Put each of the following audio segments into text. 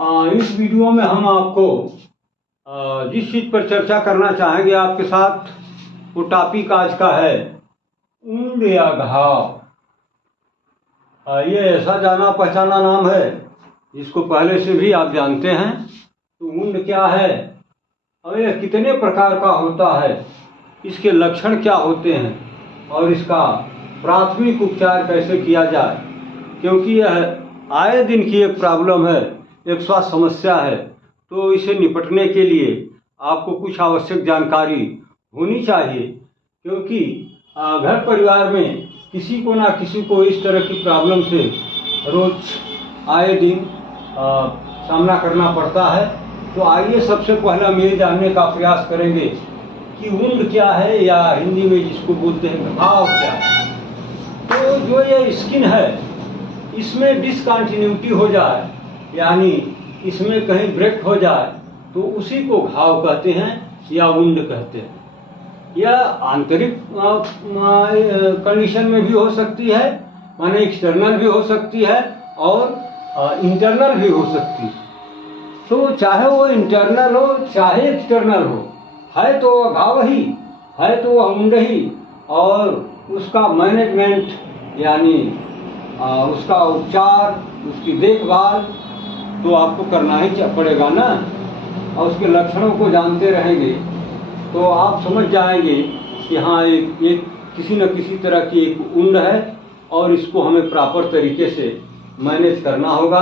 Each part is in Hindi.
इस वीडियो में हम आपको जिस चीज़ पर चर्चा करना चाहेंगे आपके साथ वो टॉपिक आज का है ऊंड या घाव। ये ऐसा जाना पहचाना नाम है जिसको पहले से भी आप जानते हैं। तो ऊंड क्या है और यह कितने प्रकार का होता है, इसके लक्षण क्या होते हैं और इसका प्राथमिक उपचार कैसे किया जाए, क्योंकि यह आए दिन की एक प्रॉब्लम है, एक स्वास्थ्य समस्या है। तो इसे निपटने के लिए आपको कुछ आवश्यक जानकारी होनी चाहिए, क्योंकि घर परिवार में किसी को ना किसी को इस तरह की प्रॉब्लम से रोज आए दिन सामना करना पड़ता है। तो आइए सबसे पहले हम ये जानने का प्रयास करेंगे कि ऊंड क्या है, या हिंदी में जिसको बोलते हैं घाव क्या है। तो जो ये स्किन है इसमें डिसकंटिन्यूटी हो जाए, यानी इसमें कहीं ब्रेक हो जाए, तो उसी को घाव कहते हैं या वुंड कहते हैं। यह आंतरिक कंडीशन में भी हो सकती है, माने एक्सटर्नल भी हो सकती है और इंटरनल भी हो सकती है। तो चाहे वो इंटरनल हो चाहे एक्सटर्नल हो, है तो वह घाव ही, है तो वह वुंड ही, और उसका मैनेजमेंट यानी उसका उपचार, उसकी देखभाल तो आपको करना ही पड़ेगा ना। और उसके लक्षणों को जानते रहेंगे तो आप समझ जाएंगे कि हाँ एक किसी न किसी तरह की एक ऊंड है और इसको हमें प्रॉपर तरीके से मैनेज करना होगा,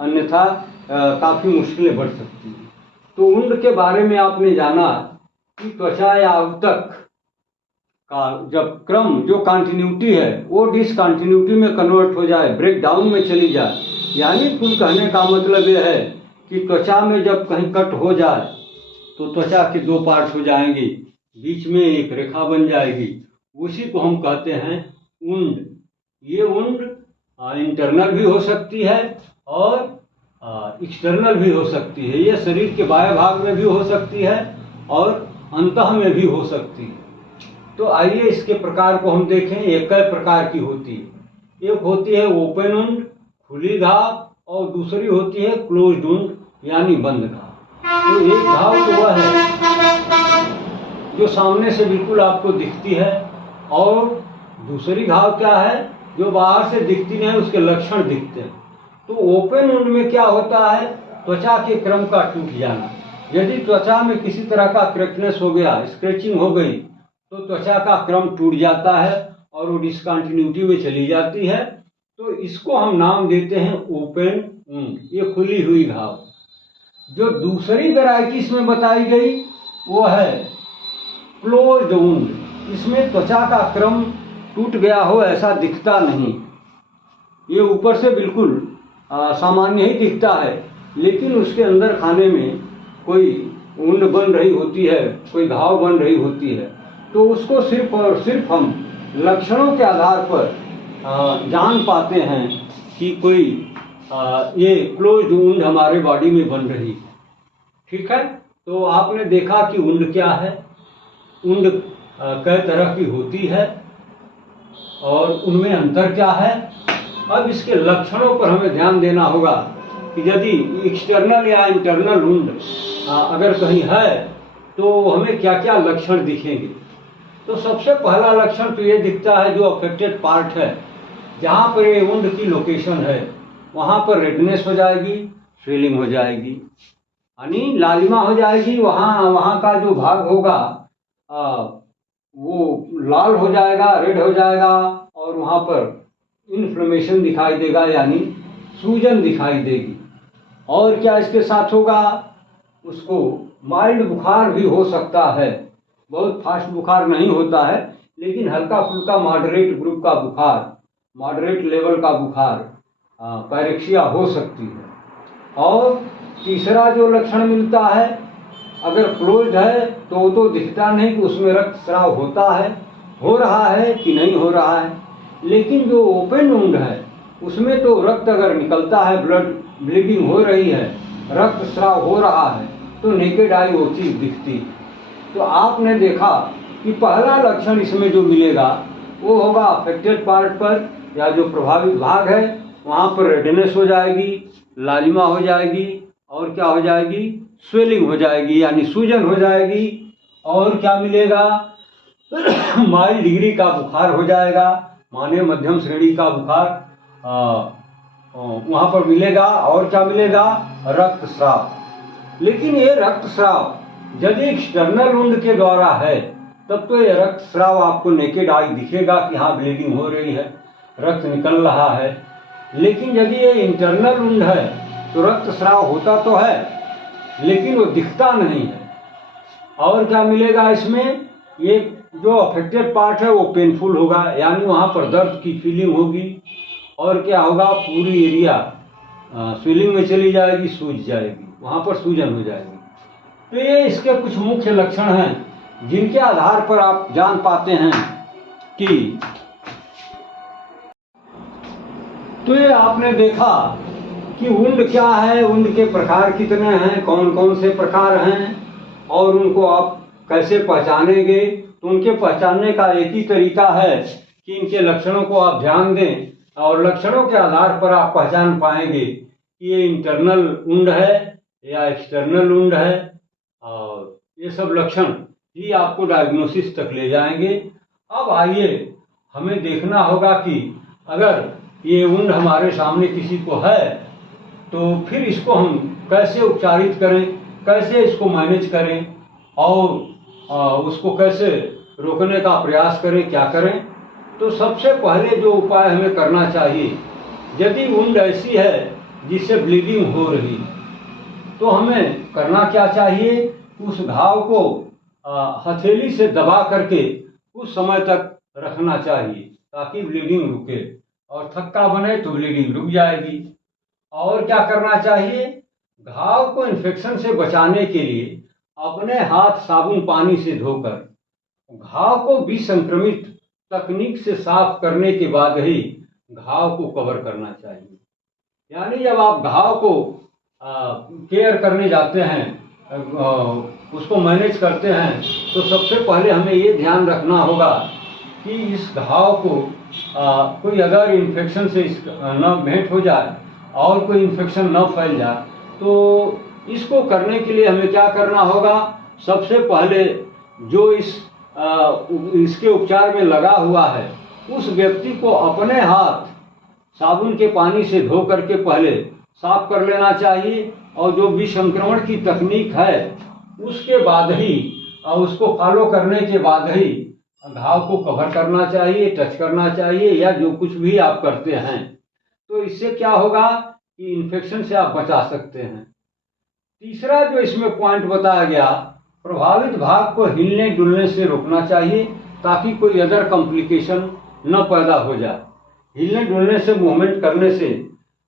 अन्यथा काफ़ी मुश्किलें बढ़ सकती हैं। तो ऊंड के बारे में आपने जाना कि त्वचा या ऊतक का जब क्रम जो कंटिन्यूटी है वो डिसकंटिन्यूटी में कन्वर्ट हो जाए, ब्रेक डाउन में चली जाए, यानी कुल कहने का मतलब यह है कि त्वचा में जब कहीं कट हो जाए तो त्वचा के दो पार्ट हो जाएंगे, बीच में एक रेखा बन जाएगी, उसी को हम कहते हैं ऊंड। ये ऊंड इंटरनल भी हो सकती है और एक्सटर्नल भी हो सकती है। ये शरीर के बाह्य भाग में भी हो सकती है और अंतः में भी हो सकती है। तो आइए इसके प्रकार को हम देखें। एक कई प्रकार की होती है, एक होती है ओपन ऊंड, खुली घाव, और दूसरी होती है क्लोज्ड ऊंड यानी बंद घाव। तो एक घाव तो वह है जो सामने से बिल्कुल आपको दिखती है, और दूसरी घाव क्या है जो बाहर से दिखती नहीं, उसके लक्षण दिखते हैं। तो ओपन ऊंड में क्या होता है, त्वचा के क्रम का टूट जाना। यदि त्वचा में किसी तरह का क्रैकनेस हो गया, स्क्रैचिंग हो गई, तो त्वचा का क्रम टूट जाता है और वो डिसकंटिन्यूटी में चली जाती है। तो इसको हम नाम देते हैं ओपन ऊंड, ये खुली हुई घाव। जो दूसरी वैरायटी इसमें बताई गई वो है क्लोज्ड ऊंड। इसमें त्वचा का क्रम टूट गया हो ऐसा दिखता नहीं, ये ऊपर से बिल्कुल सामान्य ही दिखता है, लेकिन उसके अंदर खाने में कोई ऊंड बन रही होती है, कोई घाव बन रही होती है। तो उसको सिर्फ और सिर्फ हम लक्षणों के आधार पर जान पाते हैं कि कोई ये क्लोज्ड ऊंड हमारे बॉडी में बन रही है। ठीक है, तो आपने देखा कि ऊंड क्या है, ऊंड कई तरह की होती है और उनमें अंतर क्या है। अब इसके लक्षणों पर हमें ध्यान देना होगा कि यदि एक्सटर्नल या इंटरनल ऊंड अगर कहीं है तो हमें क्या क्या लक्षण दिखेंगे। तो सबसे पहला लक्षण तो ये दिखता है जो अफेक्टेड पार्ट है, जहाँ पर ये ऊंड की लोकेशन है वहाँ पर रेडनेस हो जाएगी, स्वेलिंग हो जाएगी, यानी लालिमा हो जाएगी। वहाँ का जो भाग होगा वो लाल हो जाएगा, रेड हो जाएगा, और वहाँ पर इन्फ्लेमेशन दिखाई देगा, यानी सूजन दिखाई देगी। और क्या इसके साथ होगा, उसको माइल्ड बुखार भी हो सकता है, बहुत फास्ट बुखार नहीं होता है, लेकिन हल्का फुल्का मॉडरेट ग्रुप का बुखार, मॉडरेट लेवल का बुखार, पायरेक्सिया हो सकती है। और तीसरा जो लक्षण मिलता है, अगर क्लोज्ड है तो दिखता नहीं कि उसमें रक्त स्राव होता है, हो रहा है कि नहीं हो रहा है। लेकिन जो ओपन वुंड है उसमें तो रक्त अगर निकलता है, ब्लीडिंग हो रही है, रक्त स्राव हो रहा है, तो नेकेड आई वो चीज़ दिखती है। तो आपने देखा कि पहला लक्षण इसमें जो मिलेगा वो होगा अफेक्टेड पार्ट पर, या जो प्रभावित भाग है वहाँ पर रेडनेस हो जाएगी, लालिमा हो जाएगी, और क्या हो जाएगी, स्वेलिंग हो जाएगी यानी सूजन हो जाएगी। और क्या मिलेगा, माइल्ड डिग्री का बुखार हो जाएगा, माने मध्यम श्रेणी का बुखार वहाँ पर मिलेगा। और क्या मिलेगा, रक्तस्राव। लेकिन ये रक्तस्राव यदि एक्सटर्नल वुंड के द्वारा है तब तो ये रक्तस्राव आपको नेकेड आई दिखेगा कि हाँ ब्लीडिंग हो रही है, रक्त निकल रहा है। लेकिन यदि ये इंटरनल वुंड है तो रक्तस्राव होता तो है लेकिन वो दिखता नहीं है। और क्या मिलेगा इसमें, ये जो अफेक्टेड पार्ट है वो पेनफुल होगा यानी वहाँ पर दर्द की फीलिंग होगी। और क्या होगा, पूरी एरिया स्वेलिंग में चली जाएगी, सूज जाएगी, वहाँ पर सूजन हो जाएगी। तो ये इसके कुछ मुख्य लक्षण हैं जिनके आधार पर आप जान पाते हैं कि तो ये आपने देखा कि वुंड क्या है, वुंड के प्रकार कितने हैं, कौन कौन से प्रकार हैं और उनको आप कैसे पहचानेंगे। तो उनके पहचानने का एक ही तरीका है कि इनके लक्षणों को आप ध्यान दें और लक्षणों के आधार पर आप पहचान पाएंगे कि ये इंटरनल वुंड है या एक्सटर्नल वुंड है। और ये सब लक्षण ही आपको डायग्नोसिस तक ले जाएंगे। अब आइए हमें देखना होगा कि अगर ये वुंड हमारे सामने किसी को है तो फिर इसको हम कैसे उपचारित करें, कैसे इसको मैनेज करें और उसको कैसे रोकने का प्रयास करें, क्या करें। तो सबसे पहले जो उपाय हमें करना चाहिए, यदि वुंड ऐसी है जिससे ब्लीडिंग हो रही तो हमें करना क्या चाहिए, उस घाव को हथेली से दबा करके कुछ समय तक रखना चाहिए ताकि ब्लीडिंग रुके और थक्का बने तो ब्लीडिंग रुक जाएगी। और क्या करना चाहिए, घाव को इन्फेक्शन से बचाने के लिए अपने हाथ साबुन पानी से धोकर घाव को विसंक्रमित तकनीक से साफ करने के बाद ही घाव को कवर करना चाहिए। यानी जब आप घाव को केयर करने जाते हैं, उसको मैनेज करते हैं तो सबसे पहले हमें ये ध्यान रखना होगा कि इस घाव को कोई अगर इन्फेक्शन से न भेंट हो जाए और कोई इन्फेक्शन न फैल जाए। तो इसको करने के लिए हमें क्या करना होगा, सबसे पहले जो इसके उपचार में लगा हुआ है उस व्यक्ति को अपने हाथ साबुन के पानी से धो करके पहले साफ कर लेना चाहिए और जो विसंक्रमण की तकनीक है उसके बाद ही उसको फॉलो करने के बाद ही घाव को कवर करना चाहिए, टच करना चाहिए या जो कुछ भी आप करते हैं। तो इससे क्या होगा कि इन्फेक्शन से आप बचा सकते हैं। तीसरा जो इसमें पॉइंट बताया गया, प्रभावित भाग को हिलने डुलने से रोकना चाहिए ताकि कोई अदर कॉम्प्लिकेशन न पैदा हो जाए। हिलने डुलने से मूवमेंट करने से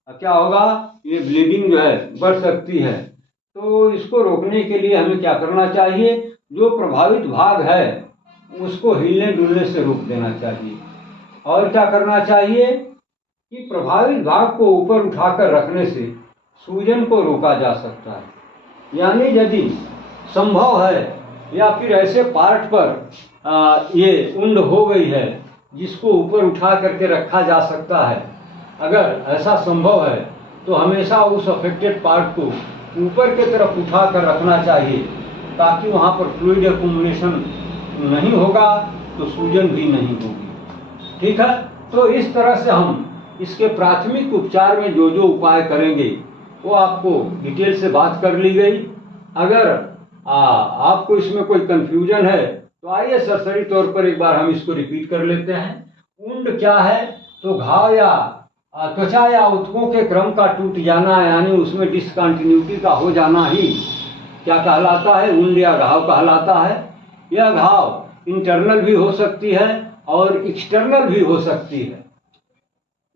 क्या होगा, ये ब्लीडिंग जो है बढ़ सकती है। तो इसको रोकने के लिए हमें क्या करना चाहिए, जो प्रभावित भाग है उसको हिलने डुलने से रोक देना चाहिए। और क्या करना चाहिए कि प्रभावित भाग को ऊपर उठाकर रखने से सूजन को रोका जा सकता है। यानी यदि संभव है या फिर ऐसे पार्ट पर ये वुंड हो गई है जिसको ऊपर उठा करके रखा जा सकता है, अगर ऐसा संभव है तो हमेशा उस अफेक्टेड पार्ट को ऊपर की तरफ उठा कर रखना चाहिए ताकि वहाँ पर फ्लूइड एक्युमुलेशन नहीं होगा तो सूजन भी नहीं होगी। ठीक है, तो इस तरह से हम इसके प्राथमिक उपचार में जो जो उपाय करेंगे वो आपको डिटेल से बात कर ली गई। अगर आपको इसमें कोई कंफ्यूजन है तो आइए सरसरी तौर पर एक बार हम इसको रिपीट कर लेते हैं। वुंड क्या है, तो घाव या त्वचा या ऊतकों के क्रम का टूट जाना यानी उसमें डिसकंटिन्यूटी का हो जाना ही क्या कहलाता है, वुंड या घाव कहलाता है। यह घाव इंटरनल भी हो सकती है और एक्सटर्नल भी हो सकती है।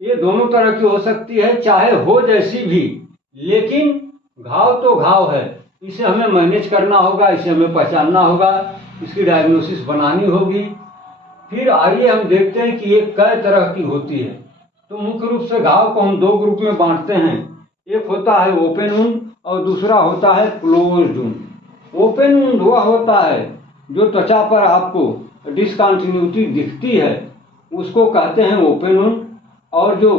ये दोनों तरह की हो सकती है, चाहे हो जैसी भी, लेकिन घाव तो घाव है। इसे हमें मैनेज करना होगा, इसे हमें पहचानना होगा, इसकी डायग्नोसिस बनानी होगी। फिर आइए हम देखते हैं कि ये कई तरह की होती है। तो मुख्य रूप से घाव को हम दो ग्रुप में बांटते हैं, एक होता है ओपन वुंड और दूसरा होता है क्लोज्ड वुंड। ओपन वुंड वह होता है जो त्वचा पर आपको डिसकंटिन्यूटी दिखती है, उसको कहते हैं ओपन वुंड। और जो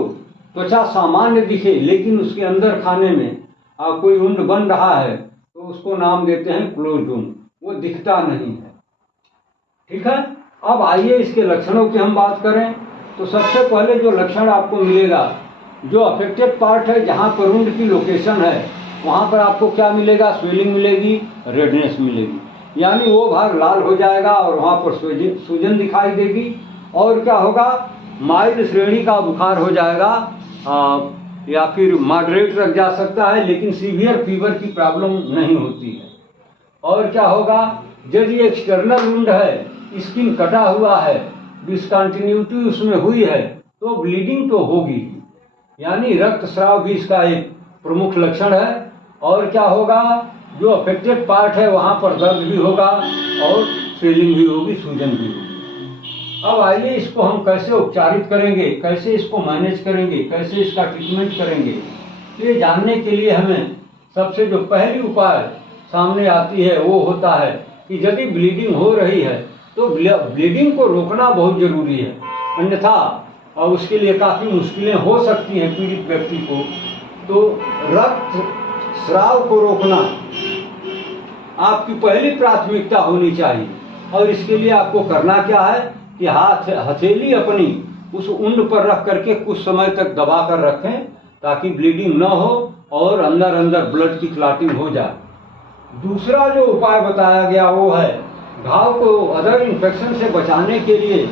त्वचा सामान्य दिखे लेकिन उसके अंदर खाने में कोई उंड बन रहा है तो उसको नाम देते हैं क्लोज्ड उंड, वो दिखता नहीं है। ठीक है, अब आइए इसके लक्षणों की हम बात करें। तो सबसे पहले जो लक्षण आपको मिलेगा, जो अफेक्टेड पार्ट है, जहाँ पर उंड की लोकेशन है, वहाँ पर आपको क्या मिलेगा? स्वेलिंग मिलेगी, रेडनेस मिलेगी, यानी वो भाग लाल हो जाएगा और वहाँ पर सूजन दिखाई देगी। और क्या होगा? माइल्ड श्रेणी का बुखार हो जाएगा, या फिर मॉडरेट रख जा सकता है, लेकिन सीवियर फीवर की प्रॉब्लम नहीं होती है। और क्या होगा? यदि एक्सटर्नल वुंड है, स्किन कटा हुआ है, डिसकंटिन्यूटी उसमें हुई है, तो ब्लीडिंग तो होगी, यानी रक्तस्राव भी इसका एक प्रमुख लक्षण है। और क्या होगा? जो अफेक्टेड पार्ट है वहाँ पर दर्द भी होगा और स्वेलिंग भी होगी, सूजन भी होगी। अब आइए इसको हम कैसे उपचारित करेंगे, कैसे इसको मैनेज करेंगे, कैसे इसका ट्रीटमेंट करेंगे। ये जानने के लिए हमें सबसे जो पहली उपाय सामने आती है वो होता है कि यदि ब्लीडिंग हो रही है तो ब्लीडिंग को रोकना बहुत जरूरी है, अन्यथा और उसके लिए काफ़ी मुश्किलें हो सकती हैं पीड़ित व्यक्ति को। तो रक्त स्राव को रोकना आपकी पहली प्राथमिकता होनी चाहिए। और इसके लिए आपको करना क्या है कि हथेली अपनी उस उंड पर रख करके कुछ समय तक दबा कर रखें, ताकि ब्लीडिंग न हो और अंदर अंदर ब्लड की क्लॉटिंग हो जाए। दूसरा जो उपाय बताया गया वो है, घाव को अदर इन्फेक्शन से बचाने के लिए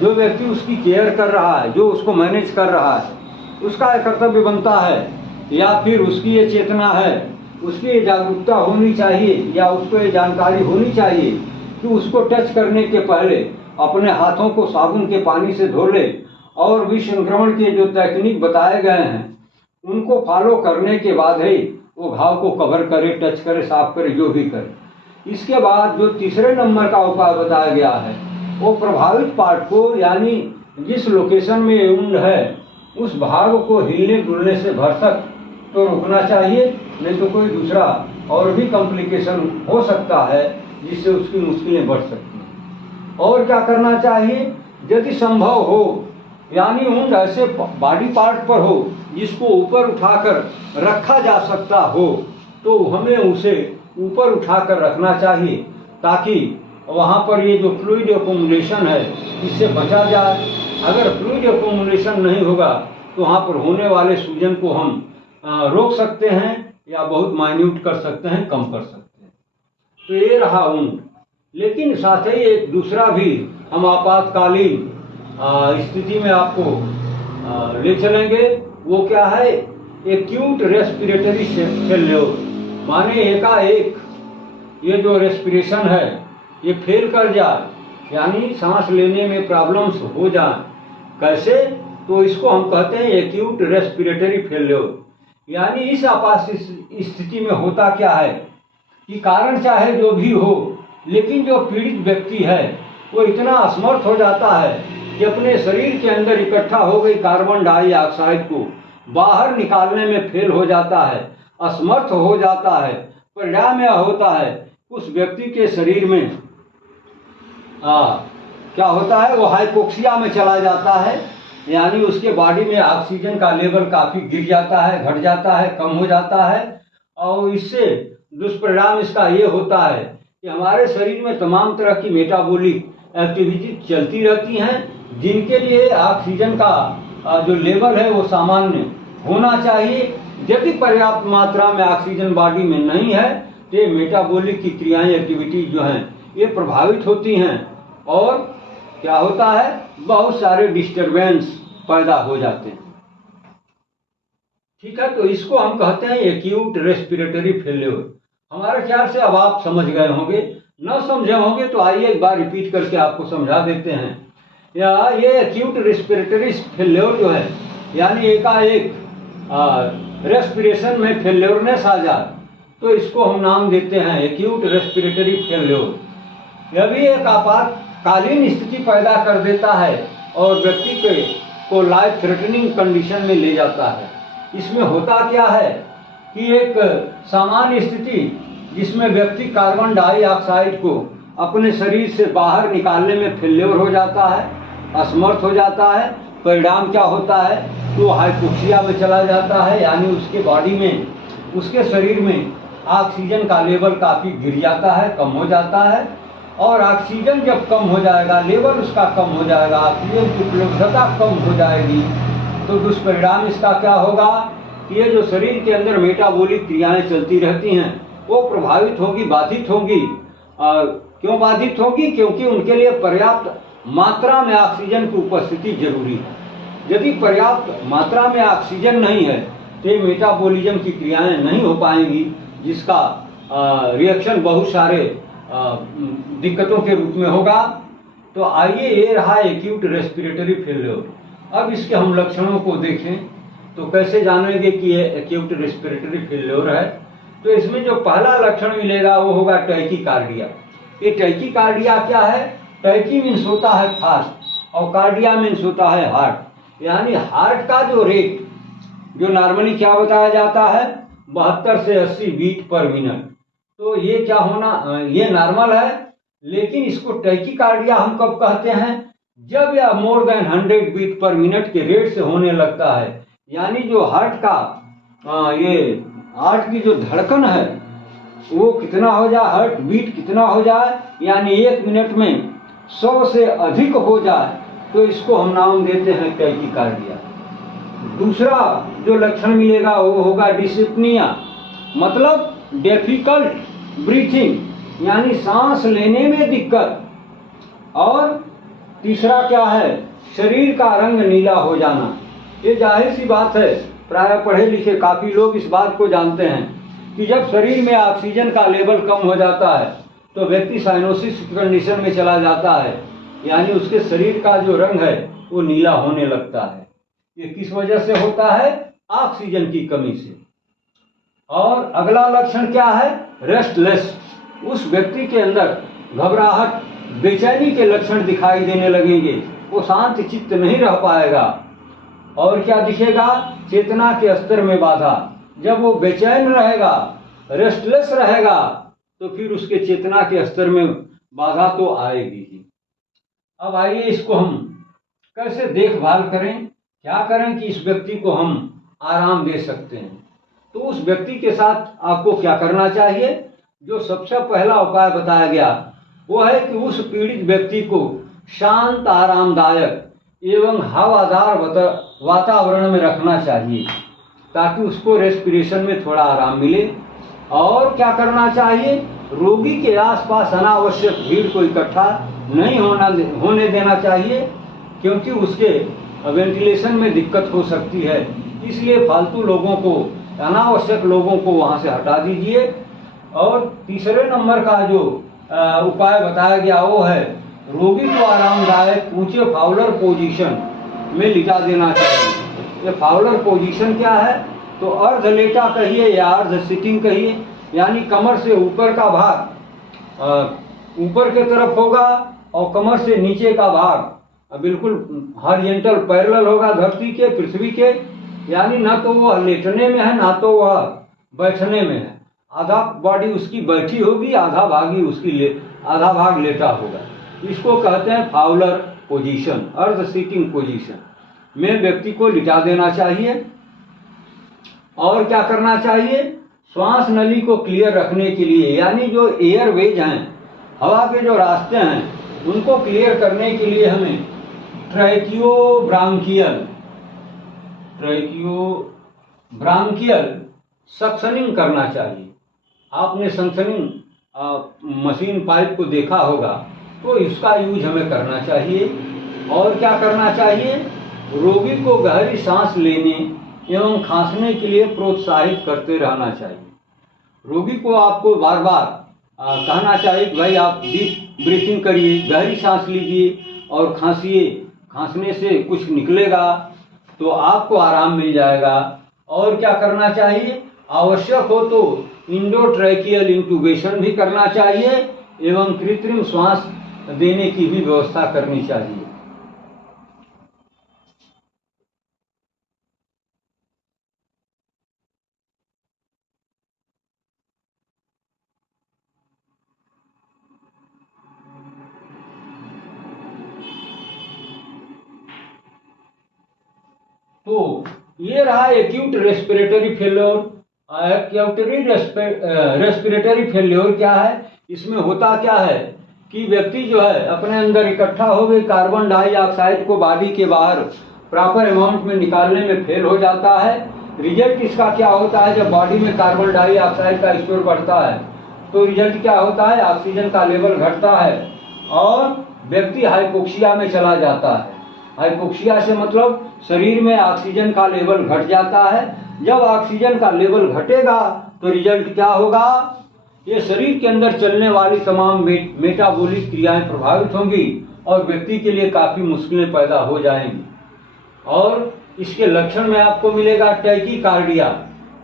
जो व्यक्ति उसकी केयर कर रहा है, जो उसको मैनेज कर रहा है, उसका एक कर्तव्य बनता है, या फिर उसकी ये चेतना है, उसकी ये जागरूकता होनी चाहिए, या उसको ये जानकारी होनी चाहिए कि उसको टच करने के पहले अपने हाथों को साबुन के पानी से धो ले, और विसंक्रमण के जो तकनीक बताए गए हैं उनको फॉलो करने के बाद ही वो घाव को कवर करे, टच करे, साफ करे, जो भी करे। इसके बाद जो तीसरे नंबर का उपाय बताया गया है, वो प्रभावित पार्ट को, यानी जिस लोकेशन में वुंड है, उस भाग को हिलने डुलने से भरसक तो रोकना चाहिए, नहीं तो कोई दूसरा और भी कॉम्प्लिकेशन हो सकता है जिससे उसकी मुश्किलें बढ़ सकती हैं। और क्या करना चाहिए? यदि संभव हो, यानी वुंड ऐसे बॉडी पार्ट पर हो जिसको ऊपर उठाकर रखा जा सकता हो, तो हमें उसे ऊपर उठाकर रखना चाहिए, ताकि वहाँ पर ये जो फ्लूइड एक्युमुलेशन है इससे बचा जाए। अगर फ्लूइड एक्युमुलेशन नहीं होगा तो वहाँ पर होने वाले सूजन को हम रोक सकते हैं, या बहुत माइन्यूट कर सकते हैं, कम कर सकते हैं। तो ये रहा वुंड। लेकिन साथ ही एक दूसरा भी हम आपातकालीन स्थिति में आपको ले चलेंगे। वो क्या है? एक्यूट रेस्पिरेटरी फेल्योर, माने एकाएक ये जो रेस्पिरेशन है ये फेल कर जाए, यानी सांस लेने में प्रॉब्लम्स हो जाए। कैसे? तो इसको हम कहते हैं एक्यूट रेस्पिरेटरी फेल्योर। यानी इस आपात स्थिति में होता क्या है कि कारण चाहे जो भी हो, लेकिन जो पीड़ित व्यक्ति है वो इतना असमर्थ हो जाता है कि अपने शरीर के अंदर इकट्ठा हो गई कार्बन डाइऑक्साइड को बाहर निकालने में फेल हो जाता है, असमर्थ हो जाता है। परिणाम यह होता है उस व्यक्ति के शरीर में क्या होता है? वो हाइपोक्सिया में चला जाता है, यानी उसके बॉडी में ऑक्सीजन का लेवल काफ़ी गिर जाता है, घट जाता है, कम हो जाता है। और इससे दुष्परिणाम इसका ये होता है कि हमारे शरीर में तमाम तरह की मेटाबॉलिक एक्टिविटी चलती रहती हैं, जिनके लिए ऑक्सीजन का जो लेवल है वो सामान्य होना चाहिए। यदि पर्याप्त मात्रा में ऑक्सीजन बॉडी में नहीं है तो ये मेटाबॉलिक की क्रियाएं, एक्टिविटी जो हैं ये प्रभावित होती हैं, और क्या होता है? बहुत सारे डिस्टरबेंस पैदा हो जाते हैं। ठीक है, तो इसको हम कहते हैं एक्यूट रेस्पिरेटरी फेल्योर। हमारे ख्याल से अब आप समझ गए होंगे, न समझे होंगे तो आइए एक बार रिपीट करके आपको समझा देते हैं। ये एक्यूट रेस्पिरेटरी फेल्योर जो है, यानी एकाएक रेस्पिरेशन में फेल्योरनेस आ जाए, तो इसको हम नाम देते हैं एक्यूट रेस्पिरेटरी फेल्योर। यह भी एक आपातकालीन स्थिति पैदा कर देता है और व्यक्ति को लाइफ थ्रेटनिंग कंडीशन में ले जाता है। इसमें होता क्या है कि एक सामान्य स्थिति जिसमें व्यक्ति कार्बन डाइऑक्साइड को अपने शरीर से बाहर निकालने में फेल्योर हो जाता है, असमर्थ हो जाता है। परिणाम क्या होता है? तो हाइपोक्सिया में चला जाता है, यानी उसके बॉडी में उसके शरीर में ऑक्सीजन का लेवल काफ़ी गिर जाता है, कम हो जाता है। और ऑक्सीजन जब कम हो जाएगा, लेवल उसका कम हो जाएगा, ऑक्सीजन की उपलब्धता कम हो जाएगी, तो दुष्परिणाम इसका क्या होगा कि ये जो शरीर के अंदर मेटाबॉलिक क्रियाएं चलती रहती हैं वो प्रभावित होगी, बाधित होगी। क्यों बाधित होगी? क्योंकि उनके लिए पर्याप्त मात्रा में ऑक्सीजन की उपस्थिति जरूरी है। यदि पर्याप्त मात्रा में ऑक्सीजन नहीं है तो ये मेटाबॉलिज्म की क्रियाएं नहीं हो पाएंगी, जिसका रिएक्शन बहुत सारे दिक्कतों के रूप में होगा। तो आइए, ये रहा एक्यूट रेस्पिरेटरी फेल्योर। अब इसके हम लक्षणों को देखें तो कैसे जानेंगे कि ये एक्यूट रेस्पिरेटरी फेल्योर है। तो इसमें जो पहला लक्षण मिलेगा वो होगा टैकीकार्डिया। ये टैकीकार्डिया क्या है? टैकी मीन्स होता है फास्ट और कार्डिया मीन्स होता है हार्ट, यानी हार्ट का जो रेट जो नॉर्मली क्या बताया जाता है 72 से 80 बीट पर मिनट। तो ये क्या होना, ये नॉर्मल है। लेकिन इसको टैकीकार्डिया हम कब कहते हैं? जब यह more than 100 beat per minute के रेट से होने लगता है, यानी जो हार्ट का ये हार्ट की जो धड़कन है वो कितना हो जाए, हार्ट बीट कितना हो जाए, यानी 1 मिनट में 100 से अधिक हो जाए, तो इसको हम नाम देते हैं टैकीकार्डिया। दूसरा जो लक्षण मिलेगा वो होगा डिस्पनिया, मतलब डिफिकल्ट ब्रीथिंग, यानी सांस लेने में दिक्कत। और तीसरा क्या है? शरीर का रंग नीला हो जाना। ये जाहिर सी बात है, प्राय पढ़े लिखे काफी लोग इस बात को जानते हैं कि जब शरीर में ऑक्सीजन का लेवल कम हो जाता है तो व्यक्ति साइनोसिस कंडीशन में चला जाता है, यानी उसके शरीर का जो रंग है वो नीला होने लगता है। ये किस वजह से होता है? ऑक्सीजन की कमी से। और अगला लक्षण क्या है? रेस्टलेस। उस व्यक्ति के अंदर घबराहट, बेचैनी के लक्षण दिखाई देने लगेंगे, वो शांत चित्त नहीं रह पाएगा। और क्या दिखेगा? चेतना के स्तर में बाधा। जब वो बेचैन रहेगा, रेस्टलेस रहेगा, तो फिर उसके चेतना के स्तर में बाधा तो आएगी ही। अब आइए, इसको हम कैसे देखभाल करें, क्या करें कि इस व्यक्ति को हम आराम दे सकते हैं। तो उस व्यक्ति के साथ आपको क्या करना चाहिए? जो सबसे पहला उपाय बताया गया वो है कि उस पीड़ित व्यक्ति को शांत, आरामदायक एवं हवादार वातावरण में रखना चाहिए ताकि उसको रेस्पिरेशन में थोड़ा आराम मिले। और क्या करना चाहिए? रोगी के आसपास अनावश्यक भीड़ को इकट्ठा नहीं होने देना चाहिए, क्योंकि उसके वेंटिलेशन में दिक्कत हो सकती है। इसलिए फालतू लोगों को, अनावश्यक लोगों को वहां से हटा दीजिए। और तीसरे नंबर का जो उपाय बताया गया वो है रोगी को आरामदायक ऊंचे फाउलर पोजीशन में लिटा देना चाहिए। ये फाउलर पोजीशन क्या है? तो अर्ध लेटा कहिए या अर्ध सिटिंग कहिए, यानी कमर से ऊपर का भाग ऊपर के तरफ होगा और कमर से नीचे का भाग बिल्कुल हॉरिजॉन्टल पैरेलल होगा धरती के, पृथ्वी के, यानी ना तो वह लेटने में है ना तो वह बैठने में है। आधा बॉडी उसकी बैठी होगी, आधा भाग लेटा होगा। इसको कहते हैं फाउलर पोजीशन, अर्ध सीटिंग पोजीशन में व्यक्ति को लिटा देना चाहिए। और क्या करना चाहिए? श्वास नली को क्लियर रखने के लिए, यानी जो एयरवेज हैं, हवा के जो रास्ते हैं, उनको क्लियर करने के लिए हमें ट्रैकियोब्रांकियल सक्शनिंग करना चाहिए। आपने सक्शनिंग मशीन पाइप को देखा होगा, तो इसका यूज हमें करना चाहिए। और क्या करना चाहिए? रोगी को गहरी सांस लेने एवं खांसने के लिए प्रोत्साहित करते रहना चाहिए। रोगी को आपको बार बार कहना चाहिए कि भाई आप डीप ब्रीथिंग करिए, गहरी सांस लीजिए और खांसिए, खांसने से कुछ निकलेगा तो आपको आराम मिल जाएगा। और क्या करना चाहिए? आवश्यक हो तो इंडोट्रैकियल इंट्यूबेशन भी करना चाहिए एवं कृत्रिम श्वास देने की भी व्यवस्था करनी चाहिए। तो ये रहा acute respiratory failure. Acute respiratory failure क्या है? इसमें होता क्या है कि व्यक्ति जो है अपने अंदर इकट्ठा हो गई कार्बन डाइऑक्साइड को बॉडी के बाहर प्रॉपर अमाउंट में निकालने में फेल हो जाता है। रिजल्ट इसका क्या होता है? जब बॉडी में कार्बन डाइऑक्साइड का स्टोर बढ़ता है तो रिजल्ट क्या होता है? ऑक्सीजन का लेवल घटता है और व्यक्ति हाइपोक्सिया में चला जाता है। हाइपोक्सिया से मतलब शरीर में ऑक्सीजन का लेवल घट जाता है। जब ऑक्सीजन का लेवल घटेगा तो रिजल्ट क्या होगा? ये शरीर के अंदर चलने वाली तमाम मेटाबॉलिक क्रियाएं प्रभावित होंगी और व्यक्ति के लिए काफी मुश्किलें पैदा हो जाएंगी। और इसके लक्षण में आपको मिलेगा टैकीकार्डिया,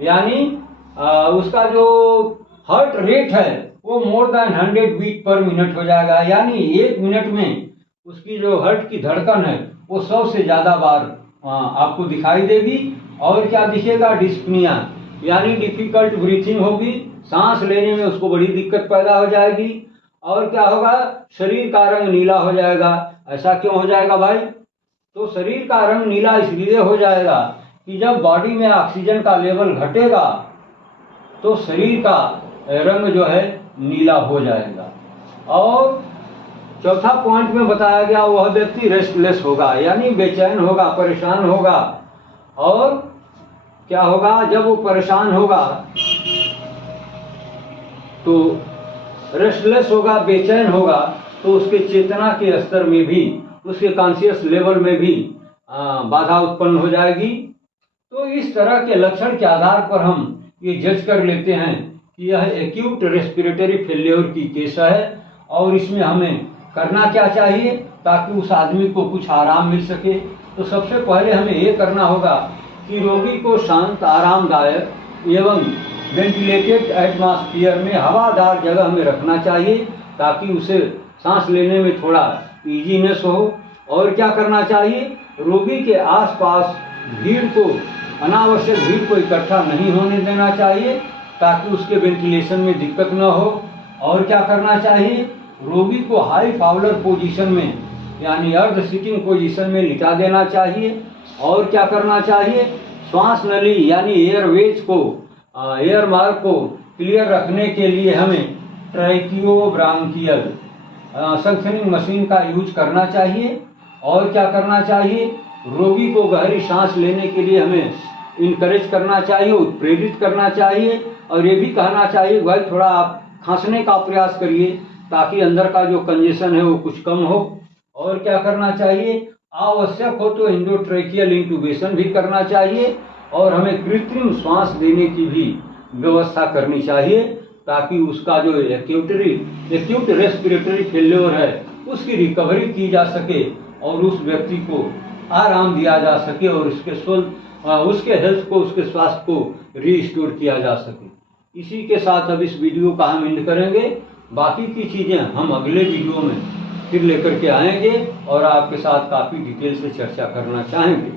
यानी उसका जो हार्ट रेट है वो more than 100 beat per minute हो जाएगा, यानी 1 मिनट में उसकी जो हार्ट की धड़कन है वो 100 से ज्यादा बार आपको दिखाई देगी। और क्या दिखेगा? डिस्पनिया, यानी डिफिकल्ट ब्रीथिंग होगी, सांस लेने में उसको बड़ी दिक्कत पैदा हो जाएगी। और क्या होगा? शरीर का रंग नीला हो जाएगा। ऐसा क्यों हो जाएगा भाई? तो शरीर का रंग नीला इसलिए हो जाएगा कि जब बॉडी में ऑक्सीजन का लेवल घटेगा तो शरीर का रंग जो है नीला हो जाएगा। और चौथा पॉइंट में बताया गया वह व्यक्ति रेस्टलेस होगा, यानी बेचैन होगा, परेशान होगा। और क्या होगा? जब वो परेशान होगा तो रेस्टलेस होगा, बेचैन होगा, तो उसके चेतना के स्तर में भी, उसके कॉन्शियस लेवल में भी बाधा उत्पन्न हो जाएगी। तो इस तरह के लक्षण के आधार पर हम ये जज कर लेते हैं कि यह एक्यूट रेस्पिरेटरी फेल्योर की केस है और इसमें हमें करना क्या चाहिए ताकि उस आदमी को कुछ आराम मिल सके। तो सबसे पहले हमें ये करना होगा कि रोगी को शांत, आरामदायक एवं वेंटिलेटेड एटमॉस्फेयर में हवादार जगह में रखना चाहिए ताकि उसे सांस लेने में थोड़ा इजीनेस हो। और क्या करना चाहिए? रोगी के आसपास भीड़ को, अनावश्यक भीड़ को इकट्ठा नहीं होने देना चाहिए ताकि उसके वेंटिलेशन में दिक्कत न हो। और क्या करना चाहिए? रोगी को हाई फाउलर पोजीशन में, यानी अर्ध सिटिंग पोजीशन में लिटा देना चाहिए। और क्या करना चाहिए? श्वास नली यानी एयरवेज को, एयर मार्ग को क्लियर रखने के लिए हमें ट्रैकियोब्रांकियल सक्शनिंग मशीन का यूज करना चाहिए। और क्या करना चाहिए? रोगी को गहरी सांस लेने के लिए हमें इनकरेज करना चाहिए, उत्प्रेरित करना चाहिए। और ये भी कहना चाहिए भाई थोड़ा आप खांसने का प्रयास करिए ताकि अंदर का जो कंजेशन है वो कुछ कम हो। और क्या करना चाहिए? आवश्यक हो तो एंडोट्रेकियल इंटुबेशन भी करना चाहिए और हमें कृत्रिम श्वास देने की भी व्यवस्था करनी चाहिए ताकि उसका जो एक्यूट रेस्पिरेटरी फेल्योर है उसकी रिकवरी की जा सके और उस व्यक्ति को आराम दिया जा सके और उसके हेल्थ को, उसके स्वास्थ्य को रीस्टोर किया जा सके। इसी के साथ अब इस वीडियो का हम एंड करेंगे। बाकी की चीज़ें हम अगले वीडियो में फिर लेकर के आएंगे और आपके साथ काफ़ी डिटेल से चर्चा करना चाहेंगे।